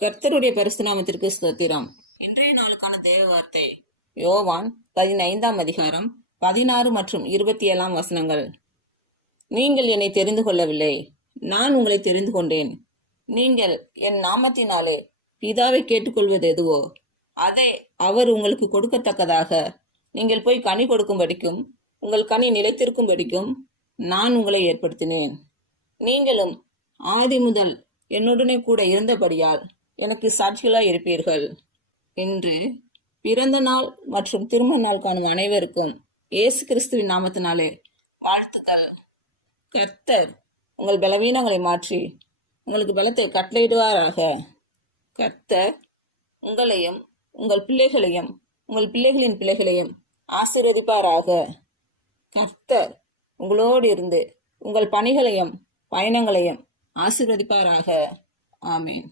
கர்த்தருடைய பரிசுத்த நாமத்திற்கு ஸ்தோத்திரம். இன்றைய நாளுக்கான தேவ வார்த்தை யோவான் 15ஆம் அதிகாரம் 16 மற்றும் 27ஆம் வசனங்கள். நீங்கள் என்னை தெரிந்து கொள்ளவில்லை, நான் உங்களை தெரிந்து கொண்டேன். நீங்கள் என் நாமத்தினாலே பிதாவை கேட்டுக்கொள்வது எதுவோ அதை அவர் உங்களுக்கு கொடுக்கத்தக்கதாக நீங்கள் போய் கனி கொடுக்கும்படிக்கும் உங்கள் கனி நிலைத்திருக்கும்படிக்கும் நான் உங்களை ஏற்படுத்தினேன். நீங்களும் ஆதி முதல் என்னுடனே கூட இருந்தபடியால் எனக்கு சாட்சிகளாய் இருப்பீர்கள். இன்று பிறந்த நாள் மற்றும் திருமண நாள் காணும் அனைவருக்கும் இயேசு கிறிஸ்துவின் நாமத்தினாலே வாழ்த்துக்கள். கர்த்தர் உங்கள் பலவீனங்களை மாற்றி உங்களுக்கு பலத்தை கட்டளையிடுவாராக. கர்த்தர் உங்களையும் உங்கள் பிள்ளைகளையும் உங்கள் பிள்ளைகளின் பிள்ளைகளையும் ஆசீர்வதிப்பாராக. கர்த்தர் உங்களோடு இருந்து உங்கள் பணிகளையும் பயணங்களையும் ஆசீர்வதிப்பாராக. ஆமேன்.